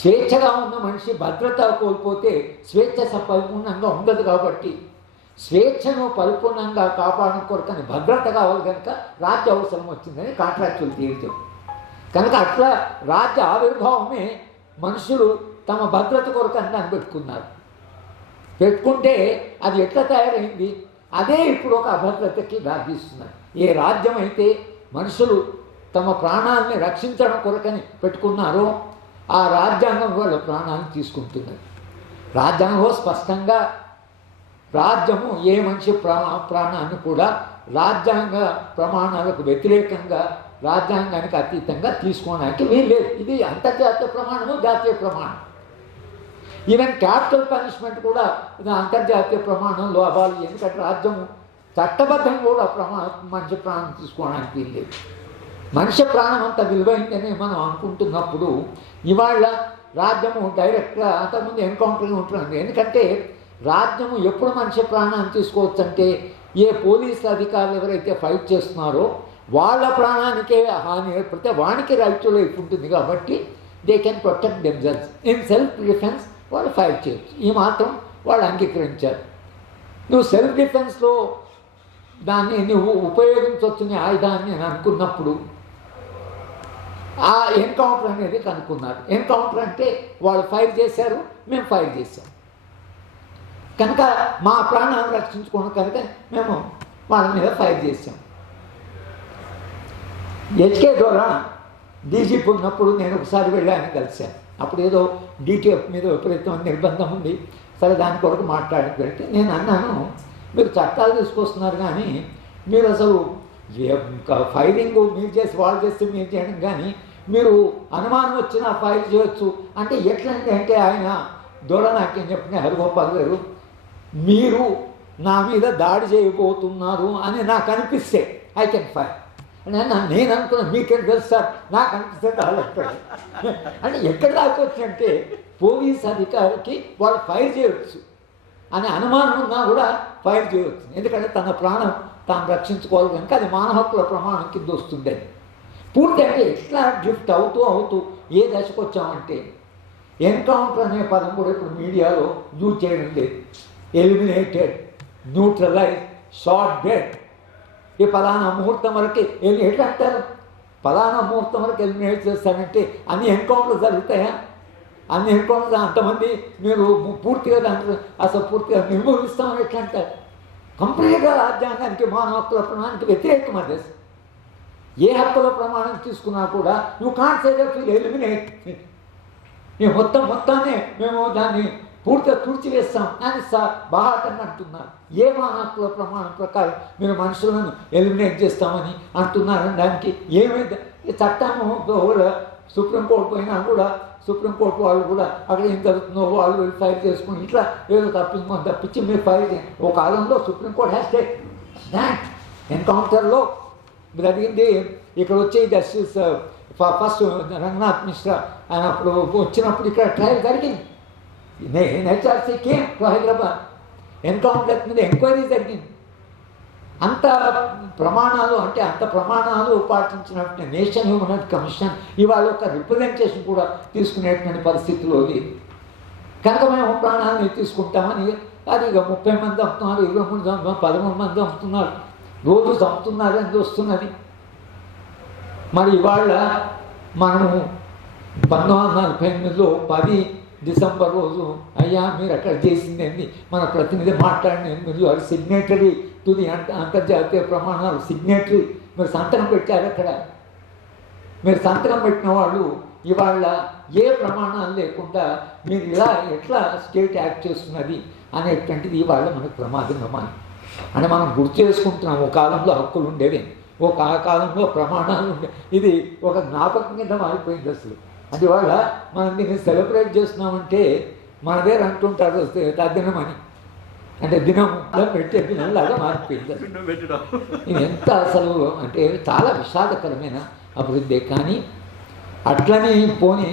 స్వేచ్ఛగా ఉన్న మనిషి భద్రత కోల్పోతే స్వేచ్ఛ పరిపూర్ణంగా ఉండదు. కాబట్టి స్వేచ్ఛను పరిపూర్ణంగా కాపాడడం కొరకని భద్రత కావాలి కనుక రాజ్య అవసరం వచ్చిందని కాంట్రాక్చువల్ థియరీ. కనుక అట్లా రాజ్య ఆవిర్భావమే మనుషులు తమ భద్రత కొరకని దాన్ని పెట్టుకుంటే అది ఎట్లా తయారైంది, అదే ఇప్పుడు ఒక అభద్రతకి దారితీస్తున్నారు. ఏ రాజ్యం అయితే మనుషులు తమ ప్రాణాలని రక్షించడం కొరకని పెట్టుకున్నారో ఆ రాజ్యాంగం వాళ్ళ ప్రాణాలను తీసుకుంటున్నారు. రాజ్యాంగంలో స్పష్టంగా రాజ్యము ఏ మనిషి ప్రాణాన్ని కూడా రాజ్యాంగ ప్రమాణాలకు వ్యతిరేకంగా రాజ్యాంగానికి అతీతంగా తీసుకోవడానికి వీల్లేదు. ఇది అంతర్జాతీయ ప్రమాణము, జాతీయ ప్రమాణం. ఈవెన్ క్యాపిటల్ పనిష్మెంట్ కూడా అంతర్జాతీయ ప్రమాణంలో అవ్వాలి. ఎందుకంటే రాజ్యము చట్టబద్ధంగా కూడా మనిషి ప్రాణం తీసుకోవడానికి వీల్లేదు. మనిషి ప్రాణం అంత విలువైందని మనం అనుకుంటున్నప్పుడు ఇవాళ రాజ్యము డైరెక్ట్గా అంతకుముందు ఎన్కౌంటర్గా ఉంటున్నాను. ఎందుకంటే రాజ్యము ఎప్పుడు మనిషి ప్రాణాన్ని తీసుకోవచ్చు అంటే ఏ పోలీసు అధికారులు ఎవరైతే ఫైట్ చేస్తున్నారో వాళ్ళ ప్రాణానికే హాని ఏర్పడితే వానికి రైట్ టు లైఫ్ ఉంటుంది. కాబట్టి they can protect themselves. In self defence వాళ్ళు ఫైట్ చేయొచ్చు. ఈ మాత్రం వాళ్ళు అంగీకరించారు. నువ్వు సెల్ఫ్ డిఫెన్స్లో దాన్ని నువ్వు ఉపయోగించవచ్చు నీ ఆయుధాన్ని అని అనుకున్నప్పుడు ఆ ఎన్కౌంటర్ అనేది కనుక్కున్నారు. ఎన్కౌంటర్ అంటే వాళ్ళు ఫైర్ చేశారు, మేము ఫైర్ చేశాం కనుక మా ప్రాణాలను రక్షించుకోవడం కనుక మేము వాళ్ళ మీద ఫైర్ చేశాం. హెచ్కే ద్వారా డీజీపీ ఉన్నప్పుడు నేను ఒకసారి వెళ్ళి ఆయన కలిశాను. అప్పుడు ఏదో డీటీఎఫ్ మీద విపరీతమైన నిర్బంధం ఉంది. సరే దాని కొరకు మాట్లాడి నేను అన్నాను, మీరు చట్టాలు తీసుకొస్తున్నారు కానీ మీరు అసలు ఫైరింగ్ మీరు చేసి వాళ్ళు చేస్తే మీరు చేయడం కానీ మీరు అనుమానం వచ్చినా ఫైర్ చేయొచ్చు అంటే ఎట్లంటే అంటే ఆయన దూర నాకేం చెప్పిన హరిగోపాల్ గారు, మీరు నా మీద దాడి చేయబోతున్నారు అని నాకు అనిపిస్తే ఐ కెన్ ఫైర్. నేను అనుకున్నాను మీకేం తెలుసు సార్, నాకు అనిపిస్తే కాలేస్తాడు అంటే ఎక్కడ దాకా వచ్చిందంటే పోలీస్ అధికారికి వాళ్ళు ఫైర్ చేయవచ్చు అనే అనుమానం ఉన్నా కూడా ఫైర్ చేయవచ్చు. ఎందుకంటే తన ప్రాణం తాను రక్షించుకోవాలి కనుక అది మానవ హక్కుల ప్రమాణం కింద వస్తుంది. అని పూర్తి అంటే ఎట్లా డ్రిఫ్ట్ అవుతూ ఏ దశకు వచ్చామంటే ఎన్కౌంటర్ అనే పదం కూడా ఇప్పుడు మీడియాలో యూజ్ చేయడం లేదు. Eliminated, neutralise, short dead. ఈ ఫలానా ముహూర్తం వరకు ఎట్లా అంటారు, ఫలానా ముహూర్తం వరకు ఎలిమినేట్ చేస్తానంటే అన్ని ఎన్కౌంటర్లు జరుగుతాయా? అన్ని ఎన్కౌంటర్స్ అంతమంది మీరు పూర్తిగా దాంట్లో అసలు పూర్తిగా నిర్మూలిస్తామని ఎట్లా అంటారు? కంప్లీట్గా రాజ్యాంగానికి మానవ హక్కుల ప్రమాణానికి వ్యతిరేకం అది. ఏ హక్కుల ప్రమాణం తీసుకున్నా కూడా you can't say that will eliminate, ఈ మొత్తాన్ని మేము దాన్ని పూర్తిగా తుడిచివేస్తాం అని బాహాటంగా అంటున్నారు. ఏ మానవ హక్కుల ప్రమాణం ప్రకారం మీరు మనుషులను ఎలిమినేట్ చేస్తామని అంటున్నారు? దానికి ఏమైంది? ఈ చట్టము సుప్రీంకోర్టు పోయినా కూడా సుప్రీంకోర్టు వాళ్ళు కూడా అక్కడ ఏం జరుగుతుందో వాళ్ళు ఫైర్ చేసుకుని ఇట్లా ఏదో తప్పించి మీరు ఫైర్ చేయండి. ఒక కాలంలో సుప్రీంకోర్టు హ్యాస్ స్టాండ్ ఎన్కౌంటర్లో మీరు అడిగింది. ఇక్కడ వచ్చే జస్టిస్ ఫస్ట్ రంగనాథ్ మిశ్రా ఆయన అప్పుడు వచ్చినప్పుడు ఇక్కడ ట్రయల్ జరిగింది. HRC came to Hyderabad, encounter మీద ఎంక్వైరీ జరిగింది. అంత ప్రమాణాలు అంటే అంత ప్రమాణాలు పాటించినట్టు నేషనల్ హ్యూమన్ రైట్స్ కమిషన్ ఇవాళ ఒక రిప్రజెంటేషన్ కూడా తీసుకునేటువంటి పరిస్థితిలో లేదు. కనుక మేము ప్రాణాలను తీసుకుంటామని అది ఇక 30 మంది చంపుతున్నారు, 23 చంపుతున్నారు, 13 మంది చంపుతున్నారు, రోజు చంపుతున్నారు అని వస్తున్నది. మరి ఇవాళ మనము 1948లో 10 డిసెంబర్ రోజు అయ్యా మీరు అక్కడ చేసిందండి మన ప్రతినిధి మాట్లాడిన మీరు అది సిగ్నేటరీ టు ది అంతర్జాతీయ ప్రమాణాలు సిగ్నేటరీ, మీరు సంతకం పెట్టారు. అక్కడ మీరు సంతకం పెట్టిన వాళ్ళు ఇవాళ ఏ ప్రమాణాలు లేకుండా మీరు ఇలా ఎట్లా స్టేట్ యాక్ట్ చేస్తున్నది అనేటువంటిది ఇవాళ మనకు ప్రమాదంగా అని మనం గుర్తు చేసుకుంటున్నాం. ఒక కాలంలో హక్కులు ఉండేవి, ఒక కాలంలో ప్రమాణాలు ఉండే, ఇది ఒక జ్ఞాపకం కింద మారిపోయింది అసలు. అందువల్ల మనం దీన్ని సెలబ్రేట్ చేస్తున్నామంటే మన దగ్గర అంటుంటారు తద్దినమని, అంటే దినంలో పెట్టే దినంలాగా మారిపోయింది. ఇది ఎంత అసలు అంటే చాలా విషాదకరమైన అభివృద్ధి. కానీ అట్లని పోని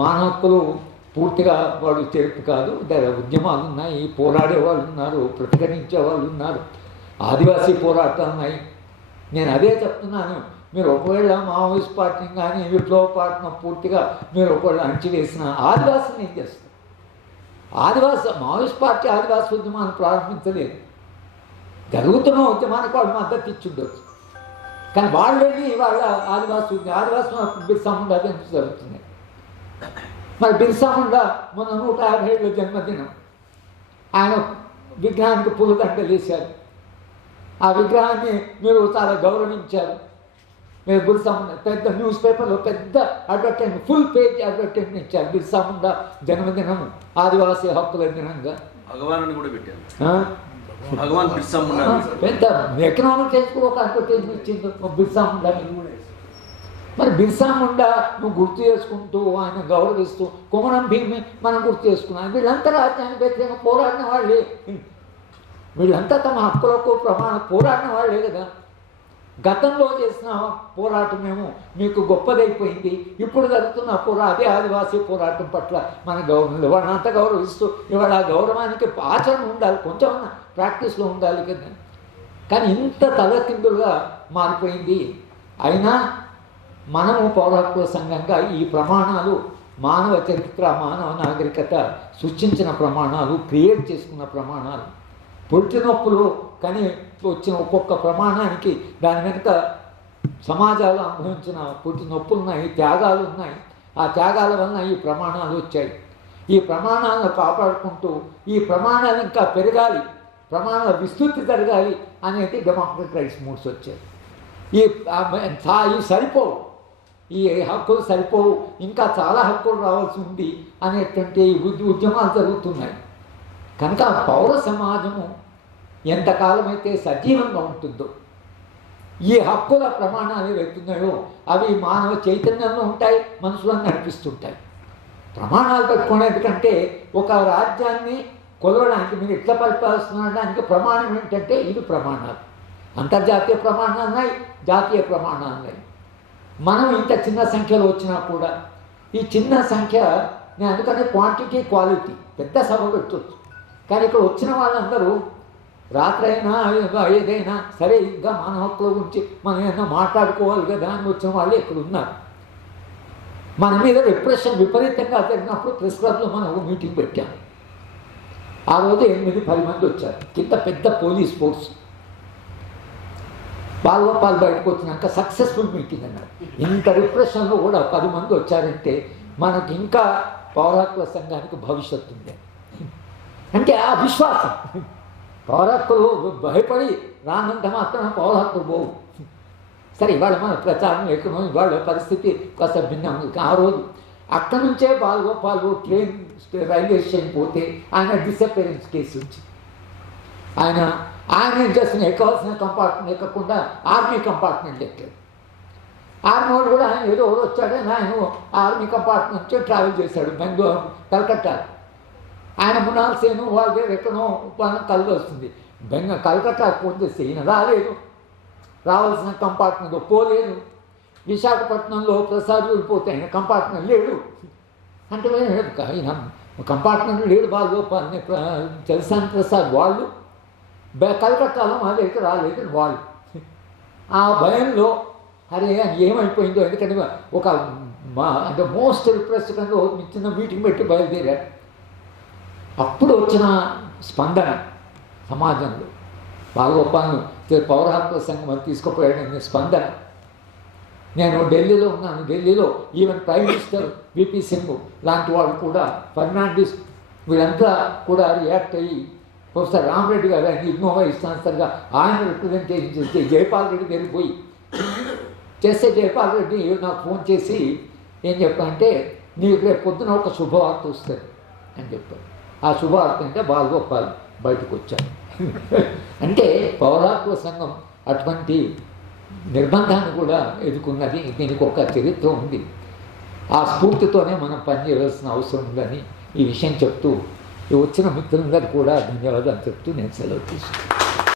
మానవ హక్కులు పూర్తిగా వాడు చేర్పు కాదు. ఉద్యమాలు ఉన్నాయి, పోరాడే వాళ్ళు ఉన్నారు, ప్రతిఘటించే వాళ్ళు ఉన్నారు, ఆదివాసీ పోరాటాలు ఉన్నాయి. నేను అదే చెప్తున్నాను, మీరు ఒకవేళ మావోయిస్ట్ పార్టీని కానీ విప్లవ పార్టీని పూర్తిగా మీరు ఒకవేళ అణచివేసిన ఆదివాసులు ఏం చేస్తారు? మావోయిస్ట్ పార్టీ ఆదివాసీ ఉద్యమాన్ని ప్రారంభించలేదు. జరుగుతున్న ఉద్యమానికి వాళ్ళు మద్దతు ఇచ్చి ఉండొచ్చు, కానీ వాళ్ళు వెళ్ళి ఇవాళ ఆదివాసీ బిర్సా ముండా జరుగుతున్నాయి. మరి బిర్సా ముండా మొన్న 157 జన్మదినం, ఆయన విగ్రహానికి పూలదండలు వేశారు. ఆ విగ్రహాన్ని మీరు చాలా గౌరవించారు. మీరు బిర్సా ముండా పెద్ద న్యూస్ పేపర్లో పెద్ద అడ్వర్టైజ్మెంట్, ఫుల్ పేజ్ అడ్వర్టైజ్మెంట్ ఇచ్చారు. బిర్సా ముండా జన్మదినం ఆదివాసీ హక్కుల దినంగా భగవాన్ కూడా పెట్టారు. భగవాన్ బిర్సా ముండా పెద్ద ఎకనామిక్ చేసుకుని ఒక అడ్వర్టైజ్మెంట్ ఇచ్చింది బిర్సా ముండా. మరి బిర్సా ముండా నువ్వు గుర్తు చేసుకుంటూ ఆయన గౌరవిస్తూ కొమరం భీమి మనం గుర్తు చేసుకున్నాం. వీళ్ళంతా రాజ్యానికి వ్యతిరేకంగా పోరాడిన వాళ్ళే, వీళ్ళంతా తమ హక్కులకు పోరాడిన వాళ్ళే కదా. గతంలో చేసిన పోరాటమేమో మీకు గొప్పదైపోయింది, ఇప్పుడు జరుగుతున్న అదే ఆదివాసీ పోరాటం పట్ల మన గౌరవం వాళ్ళని అంతా గౌరవిస్తూ ఇవాళ ఆ గౌరవానికి ఆచరణ ఉండాలి, కొంచెం ప్రాక్టీస్లో ఉండాలి కదా. కానీ ఇంత తలకిందులుగా మారిపోయింది. అయినా మనము పౌర హక్కుల సంఘంగా ఈ ప్రమాణాలు మానవ చరిత్ర, మానవ నాగరికత సృష్టించిన ప్రమాణాలు, క్రియేట్ చేసుకున్న ప్రమాణాలు, పొట్టి నొప్పులు కానీ వచ్చిన ఒక్కొక్క ప్రమాణానికి దాని వెనుక సమాజాలు అనుభవించిన పొట్టి నొప్పులు ఉన్నాయి, త్యాగాలు ఉన్నాయి. ఆ త్యాగాల వలన ఈ ప్రమాణాలు వచ్చాయి. ఈ ప్రమాణాలను కాపాడుకుంటూ ఈ ప్రమాణాలు ఇంకా పెరగాలి, ప్రమాణాల విస్తృతి జరగాలి అనేది డెమోక్రటిక్ రైట్స్ మూవ్స్ వచ్చాయి. ఈ సరిపోవు, ఈ హక్కులు సరిపోవు, ఇంకా చాలా హక్కులు రావాల్సి ఉంది అనేటువంటి ఉద్యమాలు జరుగుతున్నాయి. కనుక పౌర సమాజము ఎంతకాలం అయితే సజీవంగా ఉంటుందో, ఈ హక్కుల ప్రమాణాలు ఏవైతున్నాయో అవి మానవ చైతన్యంలో ఉంటాయి, మనుషులను నడిపిస్తుంటాయి. ప్రమాణాలు పెట్టుకునేందుకంటే ఒక రాజ్యాన్ని కొలవడానికి మీరు ఎట్లా పరిపాలిస్తున్నాడానికి ప్రమాణం ఏంటంటే ఇవి ప్రమాణాలు. అంతర్జాతీయ ప్రమాణాలు ఉన్నాయి, జాతీయ ప్రమాణాలు ఉన్నాయి. మనం ఇంత చిన్న సంఖ్యలో వచ్చినా కూడా ఈ చిన్న సంఖ్య, నేను అందుకనే క్వాంటిటీ క్వాలిటీ పెద్ద సభ పెట్టవచ్చు. కానీ ఇక్కడ వచ్చిన వాళ్ళందరూ రాత్రి అయినా ఏదైనా సరే ఇంకా మన హక్కుల గురించి మనం ఏదైనా మాట్లాడుకోవాలి కదా అని వచ్చిన వాళ్ళు ఇక్కడ ఉన్నారు. మన మీద రిప్రెషన్ విపరీతంగా జరిగినప్పుడు ప్రెస్ క్లబ్లో మనం ఒక మీటింగ్ పెట్టాము. ఆ రోజు 8-10 మంది వచ్చారు, కింద పెద్ద పోలీస్ ఫోర్స్. బాలగోపాల్ బయటకు వచ్చినాక సక్సెస్ఫుల్ మీటింగ్ అన్నారు. ఇంత రిప్రెషన్లో కూడా 10 మంది వచ్చారంటే మనకి ఇంకా పౌర హక్కుల సంఘానికి భవిష్యత్తు ఉంది అంటే ఆ విశ్వాసం. పౌర హక్కులు భయపడి రానంత మాత్రం పౌర హక్కులు పోవు. సరే ఇవాళ మన ప్రచారం లేకుండా ఇవాళ పరిస్థితి కాస్త భిన్నం. ఆ రోజు అక్కడి నుంచే బాలగోపాల్ ట్రైన్ రైల్వే స్టేషన్ పోతే ఆయన డిసప్పేరెన్స్ కేసు వచ్చి ఆయన జస్ట్ ఎక్కవలసిన కంపార్ట్మెంట్ ఎక్కకుండా ఆర్మీ కంపార్ట్మెంట్ ఎక్కాడు. ఆర్మీ వాడు కూడా ఆయన ఏదో వచ్చాడని ఆయన ఆర్మీ కంపార్ట్మెంట్ నుంచి ట్రావెల్ చేశాడు బెంగళూరు, కలకత్తా. ఆయన మునాల్ సేను వాళ్ళ దగ్గర ఎక్కడో కలిసి వస్తుంది. కలకత్తా ఫోన్ చేస్తే ఈయన రాలేదు, రావాల్సిన కంపార్ట్మెంట్ పోలేదు. విశాఖపట్నంలో ప్రసాద్ వెళ్ళిపోతే ఆయన కంపార్ట్మెంట్ లేడు అంటే ఆయన కంపార్ట్మెంట్ లేడు బాలగోపాల్ తెలుసాని ప్రసాద్ వాళ్ళు కలకత్తాలో మా దగ్గరికి రాలేదు వాళ్ళు. ఆ భయంలో అరే ఏమైపోయిందో, ఎందుకంటే ఒక అంటే మోస్ట్ రిప్రెస్డ్ కింద చిన్న మీటింగ్ పెట్టి బయలుదేరారు. అప్పుడు వచ్చిన స్పందన సమాజంలో బాలగోపాల్ను పౌర హక్కుల సంఘం తీసుకుపోయాడనే స్పందన. నేను ఢిల్లీలో ఉన్నాను, ఢిల్లీలో even prime minister VP Singh లాంటి వాళ్ళు కూడా, ఫెర్నాండిస్ వీళ్ళంతా కూడా రియాక్ట్ అయ్యి ప్రొఫెసర్ రామరెడ్డి గారు ఆయన ఇగ్నో వైస్ ఛాన్సలర్గా ఆయన రిప్రజెంటేషన్ చేస్తే జైపాల్ రెడ్డి దగ్గరికి పోయి చేస్తే జైపాల్ రెడ్డి నాకు ఫోన్ చేసి ఏం చెప్పానంటే నీకు రేపు పొద్దున ఒక శుభవార్త వస్తుంది అని చెప్పాను. ఆ శుభవార్త అంటే బాలగోపాల్ బయటకు వచ్చాను. అంటే పౌర హక్కుల సంఘం అటువంటి నిర్బంధాన్ని కూడా ఎదుర్కొన్నది. దీనికి ఒక చరిత్ర ఉంది. ఆ స్ఫూర్తితోనే మనం పనిచేయవలసిన అవసరం ఉందని ఈ విషయం చెప్తూ ఈ వచ్చిన మిత్రులందరూ కూడా ధన్యవాదాలు చెప్తూ నేను సెలవు తీసుకుంటాను.